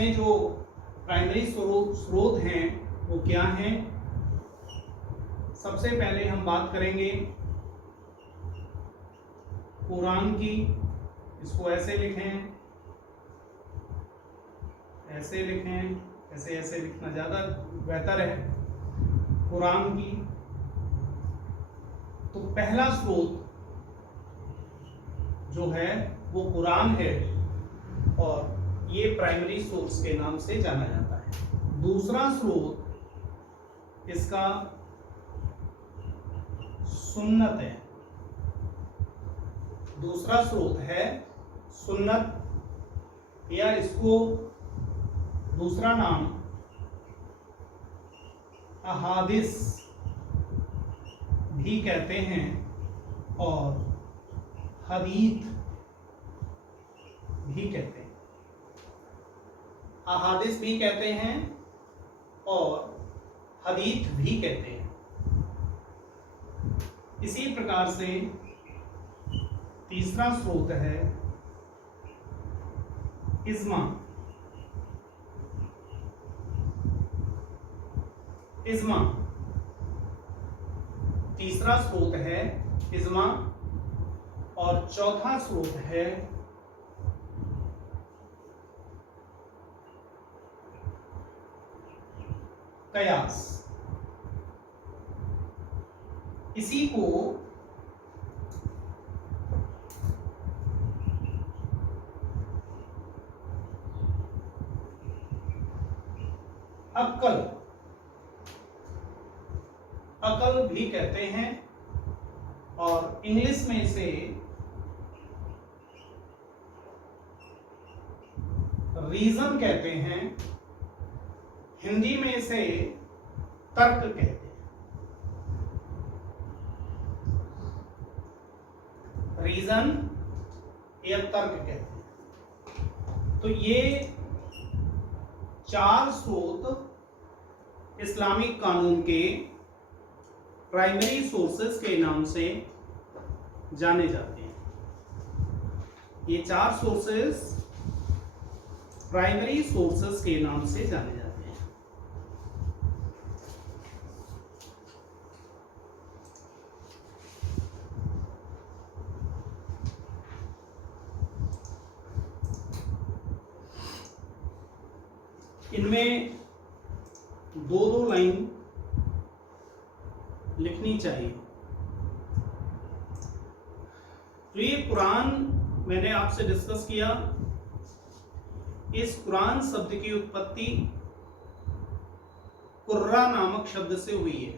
में जो प्राइमरी स्रोत हैं वो क्या हैं? सबसे पहले हम बात करेंगे कुरान की। इसको ऐसे लिखें, ऐसे लिखें, ऐसे ऐसे लिखना ज़्यादा बेहतर है। कुरान की तो पहला स्रोत जो है वो कुरान है और ये प्राइमरी सोर्स के नाम से जाना जाता है। दूसरा स्रोत इसका सुन्नत है। दूसरा स्रोत है सुन्नत, या इसको दूसरा नाम अहादिस भी कहते हैं और हदीथ भी कहते हैं। अहादिस भी कहते हैं और हदीथ भी कहते हैं। इसी प्रकार से तीसरा स्रोत है इज्मा। इज्मा तीसरा स्रोत है इज्मा, और चौथा स्रोत है कयास। इसी को अक्ल भी कहते हैं और इंग्लिश में इसे रीजन कहते हैं। हिंदी में इसे तर्क कहते हैं। रीजन या तर्क कहते हैं। तो ये चार स्रोत इस्लामिक कानून के प्राइमरी सोर्सेस के नाम से जाने जाते हैं। ये चार सोर्सेस प्राइमरी सोर्सेस के नाम से जाने जाते हैं। इनमें दो दो लाइन लिखनी चाहिए। तो ये कुरान मैंने आपसे डिस्कस किया। इस कुरान शब्द की उत्पत्ति कुर्रा नामक शब्द से हुई है।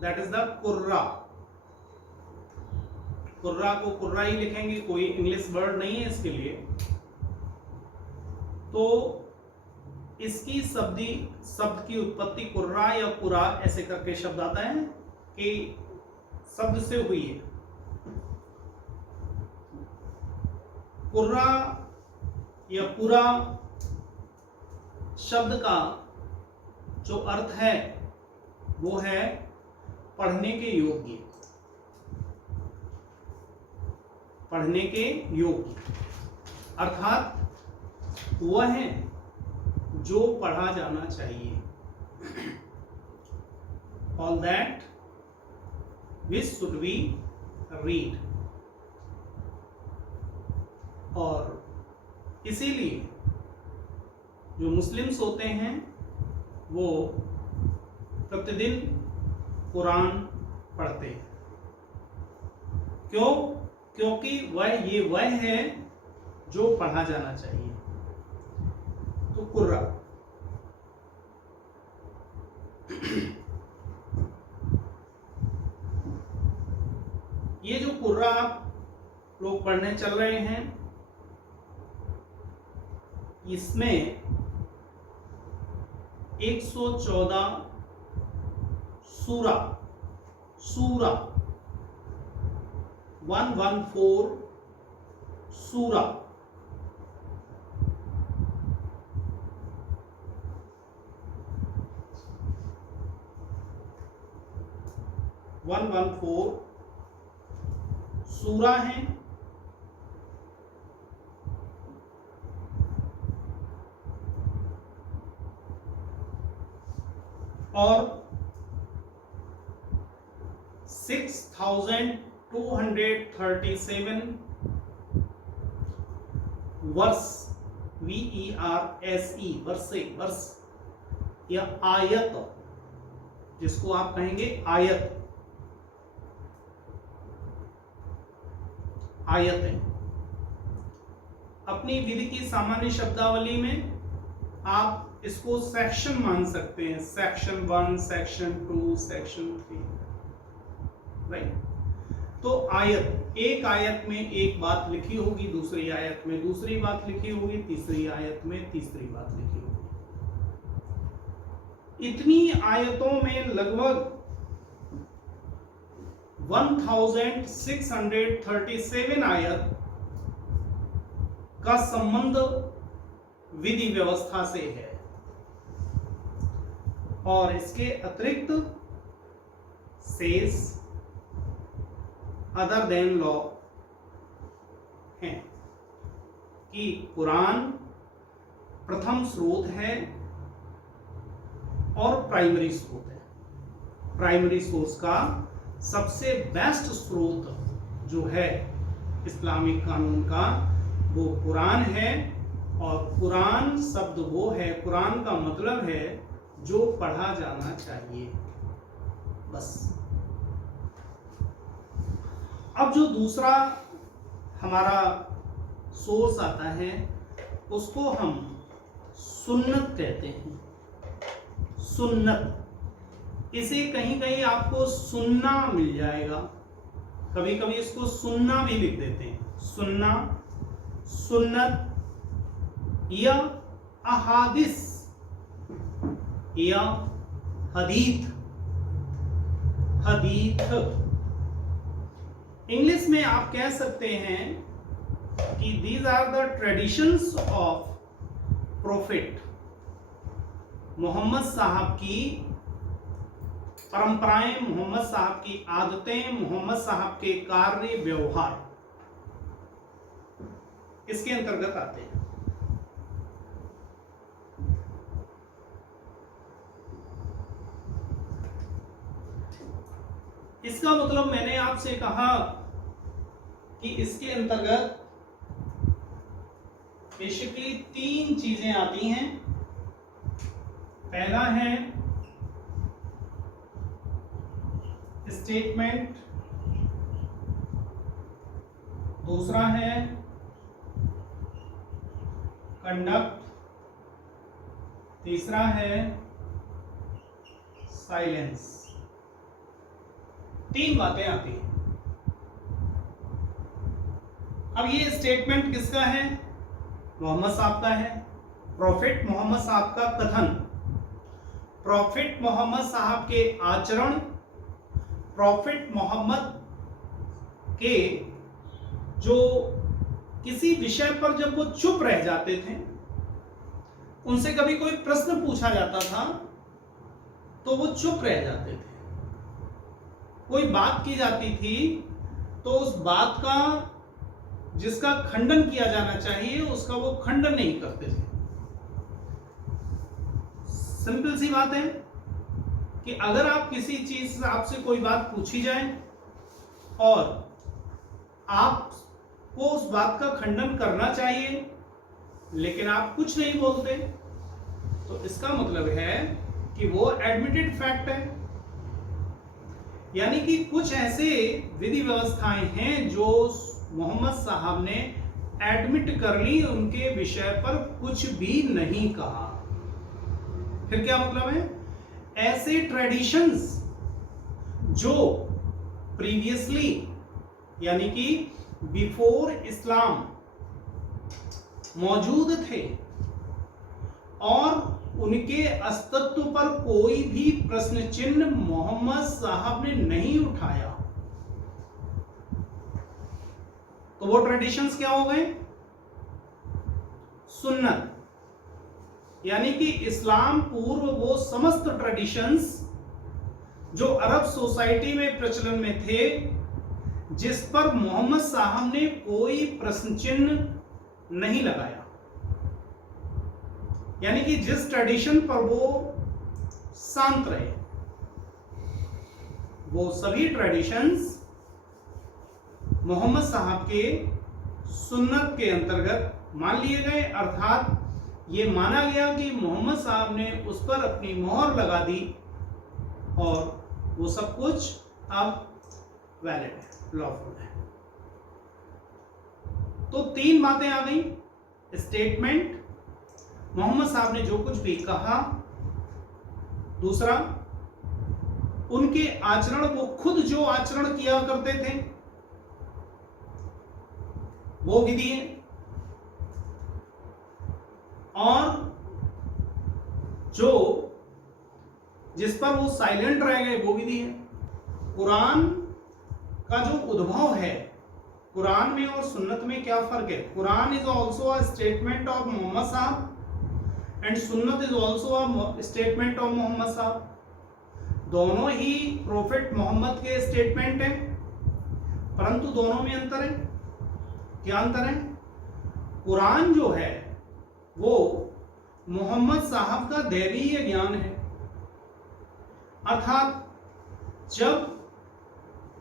दैट इज द कुर्रा। कुर्रा को कुर्रा ही लिखेंगे, कोई इंग्लिश वर्ड नहीं है इसके लिए। तो इसकी शब्द की उत्पत्ति कुर्रा या कुरा ऐसे करके शब्द आता है कि शब्द से हुई है। कुर्रा या कुरा शब्द का जो अर्थ है वो है पढ़ने के योग्य। पढ़ने के योग्य अर्थात वह है जो पढ़ा जाना चाहिए। All that which should be read। और इसीलिए जो मुस्लिम्स होते हैं वो प्रतिदिन कुरान पढ़ते हैं। क्यों? क्योंकि वह है जो पढ़ा जाना चाहिए। तो कुर्रा ये जो कुर्रा आप लोग पढ़ने चल रहे हैं, इसमें 114 सूरा 114 सूरा 114 सूरा हैं। और 6237 वर्ष, VERSE, वर्षे, वर्ष या आयत, जिसको आप कहेंगे आयत, आयतें। अपनी विधि की सामान्य शब्दावली में आप इसको सेक्शन मान सकते हैं, सेक्शन 1, सेक्शन 2, सेक्शन 3, राइट। तो आयत, एक आयत में एक बात लिखी होगी, दूसरी आयत में दूसरी बात लिखी होगी, तीसरी आयत में तीसरी बात लिखी होगी। इतनी आयतों में लगभग 1637 आयत का संबंध विधि व्यवस्था से है, और इसके अतिरिक्त शेष अदर देन लॉ है कि कुरान प्रथम स्रोत है और प्राइमरी स्रोत है। प्राइमरी सोर्स का सबसे बेस्ट स्रोत जो है इस्लामिक कानून का, वो कुरान है। और कुरान शब्द वो है, कुरान का मतलब है जो पढ़ा जाना चाहिए, बस। अब जो दूसरा हमारा सोर्स आता है उसको हम सुन्नत कहते हैं। सुन्नत, इसे कहीं कहीं आपको सुन्ना मिल जाएगा, कभी कभी इसको सुन्ना भी लिख देते हैं, सुन्ना, सुन्नत या अहादिस या हदीथ, हदीथ। इंग्लिश में आप कह सकते हैं कि these are the traditions of prophet, Mohammad Sahab की परंपराएं, मोहम्मद साहब की आदतें, मोहम्मद साहब के कार्य व्यवहार इसके अंतर्गत आते हैं। इसका मतलब मैंने आपसे कहा कि इसके अंतर्गत बेसिकली 3 चीजें आती हैं। पहला है स्टेटमेंट, दूसरा है कंडक्ट, तीसरा है साइलेंस। 3 बातें आती हैं। अब ये स्टेटमेंट किसका है? मोहम्मद साहब का है, प्रॉफिट मोहम्मद साहब का कथन, प्रॉफिट मोहम्मद साहब के आचरण, प्रॉफिट मोहम्मद के जो किसी विषय पर जब वो चुप रह जाते थे, उनसे कभी कोई प्रश्न पूछा जाता था तो वो चुप रह जाते थे। कोई बात की जाती थी तो उस बात का जिसका खंडन किया जाना चाहिए उसका वो खंडन नहीं करते थे। सिंपल सी बात है कि अगर आप किसी चीज से आपसे कोई बात पूछी जाए और आपको उस बात का खंडन करना चाहिए लेकिन आप कुछ नहीं बोलते, तो इसका मतलब है कि वो एडमिटेड फैक्ट है। यानी कि कुछ ऐसे विधि व्यवस्थाएं हैं जो मोहम्मद साहब ने एडमिट कर ली, उनके विषय पर कुछ भी नहीं कहा। फिर क्या मतलब है? ऐसे ट्रेडिशंस जो प्रीवियसली यानी कि बिफोर इस्लाम मौजूद थे और उनके अस्तित्व पर कोई भी प्रश्न चिन्ह मोहम्मद साहब ने नहीं उठाया, तो वो ट्रेडिशंस क्या हो गए? सुन्नत। यानी कि इस्लाम पूर्व वो समस्त ट्रेडिशंस जो अरब सोसाइटी में प्रचलन में थे, जिस पर मोहम्मद साहब ने कोई प्रश्न चिन्ह नहीं लगाया, यानी कि जिस ट्रेडिशन पर वो शांत रहे। वो सभी ट्रेडिशंस मोहम्मद साहब के सुन्नत के अंतर्गत मान लिए गए, अर्थात ये माना गया कि मोहम्मद साहब ने उस पर अपनी मोहर लगा दी और वो सब कुछ अब वैलिड है, लॉफुल है। तो तीन बातें आ गई। स्टेटमेंट, मोहम्मद साहब ने जो कुछ भी कहा। दूसरा, उनके आचरण, वो खुद जो आचरण किया करते थे वो विधि है। और जो जिस पर वो साइलेंट रह गए वो विधि है। कुरान का जो उद्भव है, कुरान में और सुन्नत में क्या फर्क है? Quran is also a statement of Mohammad Sahab and सुन्नत is also a statement of Mohammad Sahab. दोनों ही प्रोफेट मोहम्मद के स्टेटमेंट हैं, परंतु दोनों में अंतर है। क्या अंतर है? कुरान जो है वो मोहम्मद साहब का दैवीय ज्ञान है, अर्थात जब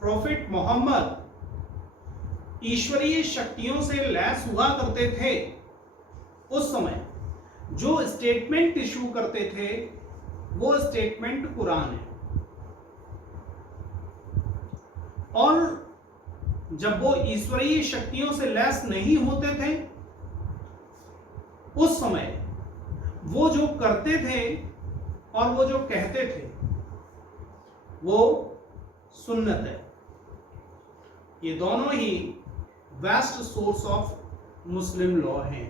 प्रोफेट मोहम्मद ईश्वरीय शक्तियों से लैस हुआ करते थे, उस समय जो स्टेटमेंट इशू करते थे वो स्टेटमेंट कुरान है। और जब वो ईश्वरीय शक्तियों से लैस नहीं होते थे, उस समय वो जो करते थे और वो जो कहते थे वो सुन्नत है। ये दोनों ही west source of Muslim law हैं।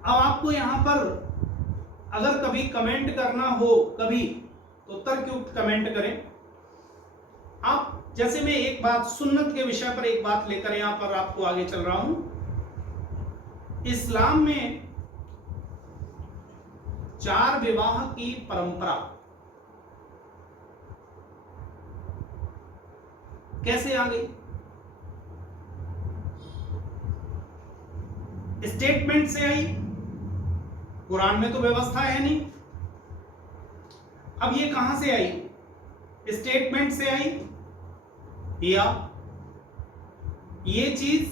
अब आपको यहां पर अगर कभी कमेंट करना हो कभी, तो तर्कयुक्त कमेंट करें। आप जैसे मैं एक बात सुन्नत के विषय पर एक बात लेकर यहां पर आपको आगे चल रहा हूं। इस्लाम में 4 विवाह की परंपरा कैसे आ गई? स्टेटमेंट से आई। कुरान में तो व्यवस्था है नहीं। अब ये कहां से आई? स्टेटमेंट से आई या ये चीज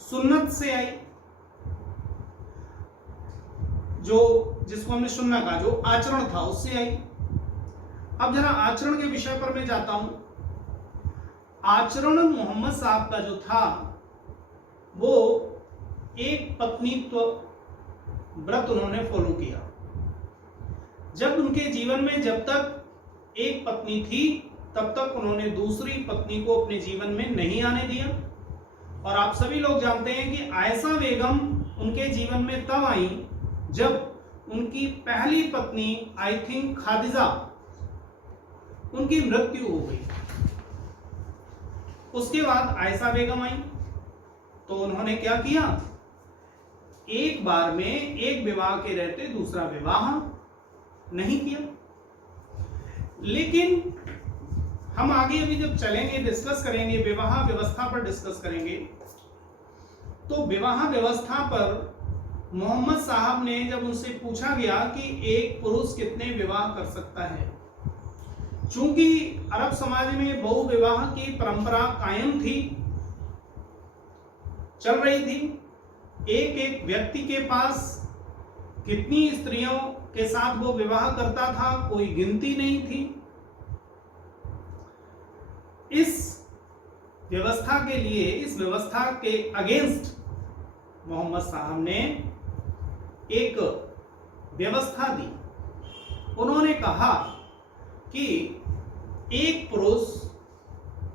सुन्नत से आई? जो जिसको हमने सुन्ना कहा, जो आचरण था उससे आई। अब जरा आचरण के विषय पर मैं जाता हूं। आचरण मोहम्मद साहब का जो था वो एक पत्नीत्व व्रत उन्होंने फॉलो किया। जब उनके जीवन में जब तक एक पत्नी थी तब तक उन्होंने दूसरी पत्नी को अपने जीवन में नहीं आने दिया। और आप सभी लोग जानते हैं कि आयशा बेगम उनके जीवन में तब आई जब उनकी पहली पत्नी आई थिंक खादिजा, उनकी मृत्यु हो गई। उसके बाद आयशा बेगम आई तो उन्होंने क्या किया? एक बार में एक विवाह के रहते दूसरा विवाह नहीं किया। लेकिन हम आगे अभी जब चलेंगे, डिस्कस करेंगे, विवाह व्यवस्था पर डिस्कस करेंगे, तो विवाह व्यवस्था पर मोहम्मद साहब ने जब उनसे पूछा गया कि एक पुरुष कितने विवाह कर सकता है, चूंकि अरब समाज में बहु विवाह की परंपरा कायम थी, चल रही थी। एक एक व्यक्ति के पास कितनी स्त्रियों के साथ वो विवाह करता था कोई गिनती नहीं थी। इस व्यवस्था के लिए, इस व्यवस्था के अगेंस्ट मोहम्मद साहब ने एक व्यवस्था दी। उन्होंने कहा कि एक पुरुष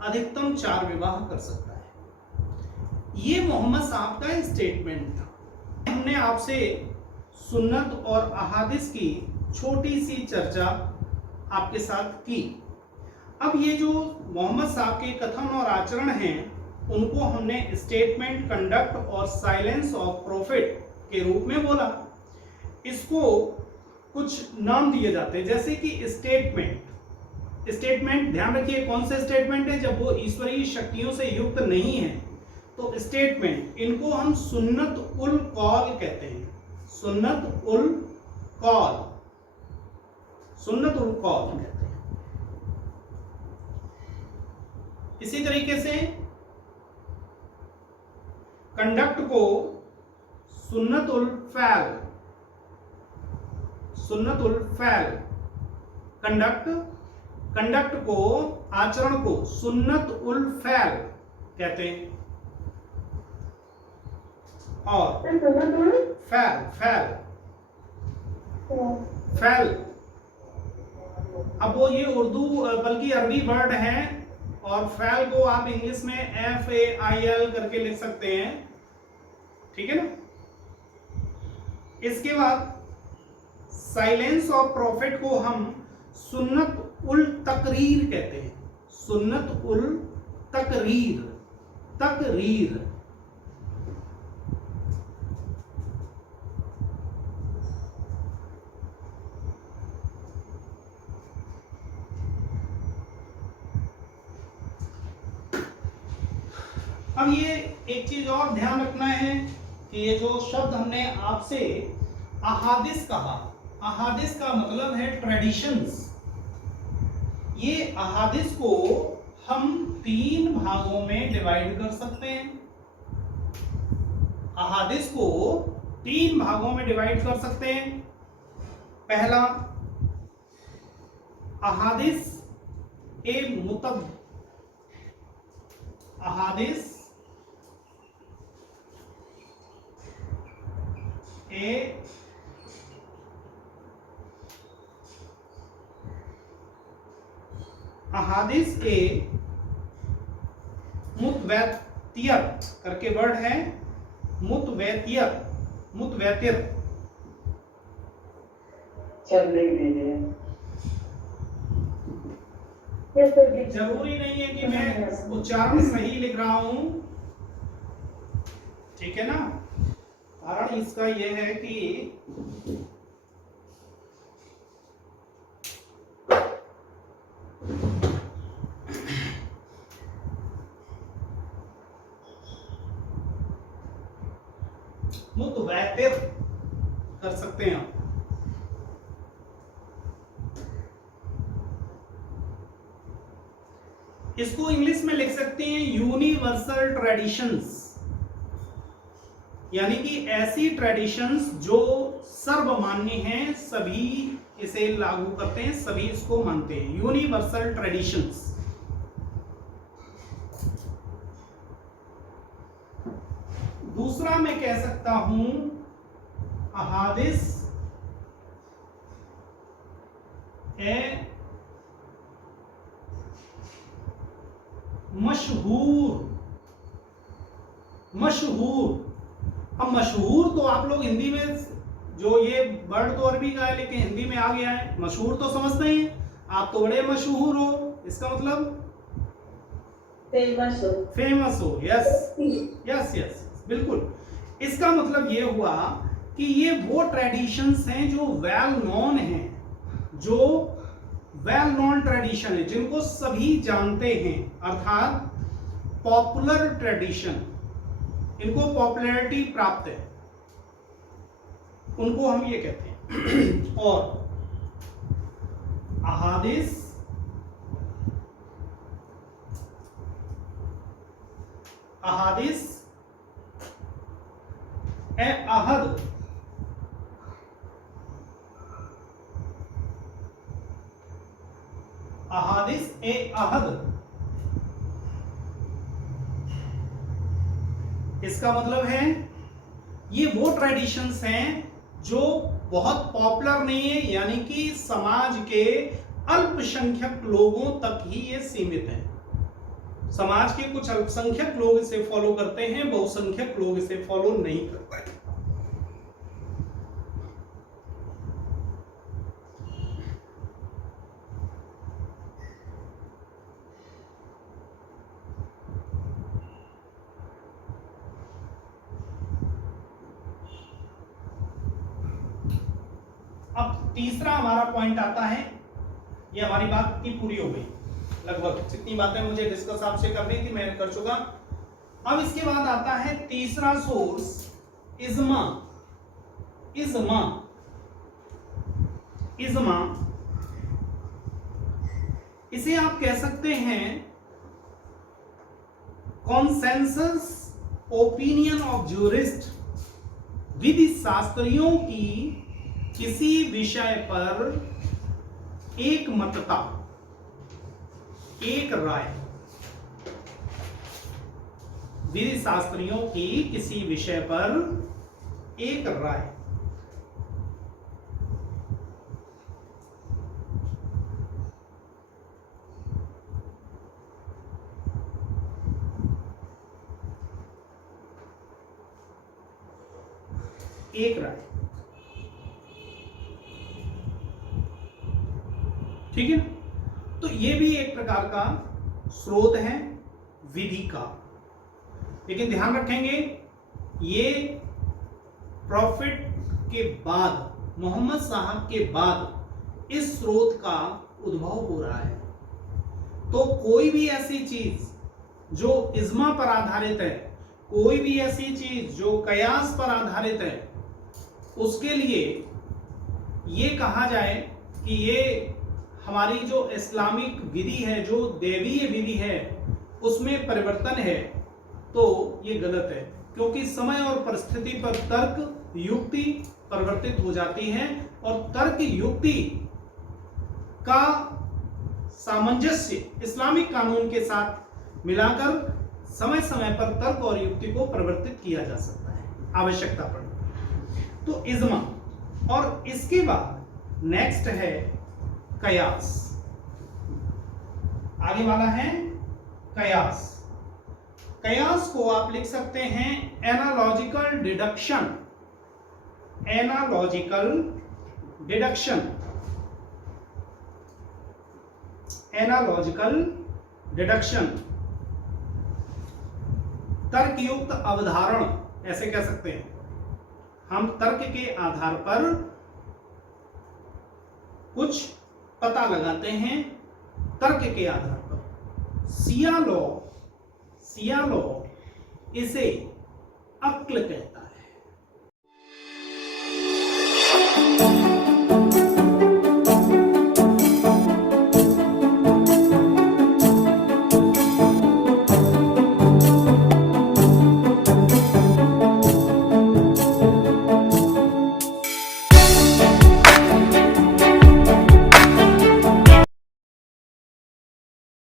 अधिकतम 4 विवाह कर सकता है। ये मोहम्मद साहब का स्टेटमेंट था। हमने आपसे सुन्नत और अहादिस की छोटी सी चर्चा आपके साथ की। अब ये जो मोहम्मद साहब के कथन और आचरण हैं, उनको हमने स्टेटमेंट, कंडक्ट और साइलेंस ऑफ प्रॉफिट के रूप में बोला। इसको कुछ नाम दिए जाते हैं, जैसे कि स्टेटमेंट। स्टेटमेंट ध्यान रखिए कौन से स्टेटमेंट है, जब वो ईश्वरीय शक्तियों से युक्त नहीं है तो स्टेटमेंट, इनको हम सुन्नत उल कौल कहते हैं। सुन्नत उल कौल सुन्नतुल कौल कहते हैं। इसी तरीके से कंडक्ट को सुन्नतुल फ़ैल, सुन्नतुल फ़ैल, कंडक्ट को, आचरण को सुन्नत उल फ़ैल कहते हैं। और फ़ैल, फ़ैल, अब वो ये उर्दू बल्कि अरबी वर्ड है, और फ़ैल को आप इंग्लिश में FAIL करके लिख सकते हैं, ठीक है ना। इसके बाद साइलेंस ऑफ प्रॉफिट को हम सुन्नत उल तकरीर कहते हैं, सुन्नत उल तकरीर, तकरीर। अब ये एक चीज और ध्यान रखना है कि ये जो शब्द हमने आपसे अहादिस कहा, अहादिस का मतलब है ट्रेडिशंस। ये अहादिस को हम 3 भागों में डिवाइड कर सकते हैं। अहादिस को 3 भागों में डिवाइड कर सकते हैं। पहला, अहादिस ए मुतब, अहादिस ए अहादिस ए मुतवैतिर करके वर्ड है, मुतवैतिर, मुतवैतिर। जरूरी नहीं है कि मैं उच्चारण सही लिख रहा हूं, ठीक है ना। कारण इसका यह है कि मुतवैतिर कर सकते हैं आप। इसको इंग्लिश में लिख सकते हैं यूनिवर्सल ट्रेडिशंस, यानी कि ऐसी ट्रेडिशंस जो सर्वमान्य हैं, सभी इसे लागू करते हैं, सभी इसको मानते हैं, यूनिवर्सल ट्रेडिशंस। दूसरा मैं कह सकता हूं अहादिस ए मशहूर, मशहूर। अब मशहूर तो आप लोग हिंदी में, जो ये वर्ड तो अरबी का है लेकिन हिंदी में आ गया है, मशहूर तो समझते ही हैं आप, तो बड़े मशहूर हो, इसका मतलब फेमस हो, फेमस हो। यस यस यस, बिल्कुल। इसका मतलब ये हुआ कि ये वो ट्रेडिशंस हैं जो वेल नोन हैं, जो वेल नोन ट्रेडिशन है, जिनको सभी जानते हैं, अर्थात पॉपुलर ट्रेडिशन, इनको पॉपुलैरिटी प्राप्त है, उनको हम ये कहते हैं। और अहादिस अहादिस ए अहद, अहादिस ए अहद, इसका मतलब है ये वो ट्रेडिशंस हैं जो बहुत पॉपुलर नहीं है, यानी कि समाज के अल्पसंख्यक लोगों तक ही ये सीमित है। समाज के कुछ अल्पसंख्यक लोग इसे फॉलो करते हैं, बहुसंख्यक लोग इसे फॉलो नहीं करते। अब तीसरा हमारा पॉइंट आता है, ये हमारी बात की पूरी हो गई लगभग, जितनी बातें मुझे डिस्कस आपसे करनी थी मैं कर चुका। अब इसके बाद आता है तीसरा सोर्स, इज्मा। इज्मा, इज्मा इसे आप कह सकते हैं कॉन्सेंसस ओपिनियन ऑफ ज्यूरिस्ट, विधि शास्त्रियों की किसी विषय पर एक मतता, एक राय, विधि शास्त्रियों की किसी विषय पर एक राय। एक राय, ठीक है। तो ये भी एक प्रकार का स्रोत है विधि का, लेकिन ध्यान रखेंगे ये प्रॉफिट के बाद, मोहम्मद साहब के बाद इस स्रोत का उद्भव हो रहा है। तो कोई भी ऐसी चीज जो इज्मा पर आधारित है, कोई भी ऐसी चीज जो कयास पर आधारित है, उसके लिए ये कहा जाए कि ये हमारी जो इस्लामिक विधि है, जो देवीय विधि है, उसमें परिवर्तन है, तो ये गलत है। क्योंकि समय और परिस्थिति पर तर्क युक्ति परिवर्तित हो जाती है और तर्क युक्ति का सामंजस्य इस्लामिक कानून के साथ मिलाकर समय समय पर तर्क और युक्ति को परिवर्तित किया जा सकता है आवश्यकता पड़े तो। इज्मा, और इसके बाद नेक्स्ट है कयास। आगे वाला है कयास। कयास को आप लिख सकते हैं analogical deduction, analogical deduction, analogical deduction, तर्कयुक्त अवधारण ऐसे कह सकते हैं। हम तर्क के आधार पर कुछ पता लगाते हैं, तर्क के आधार पर। सिया लॉ इसे अक्ल कहता है,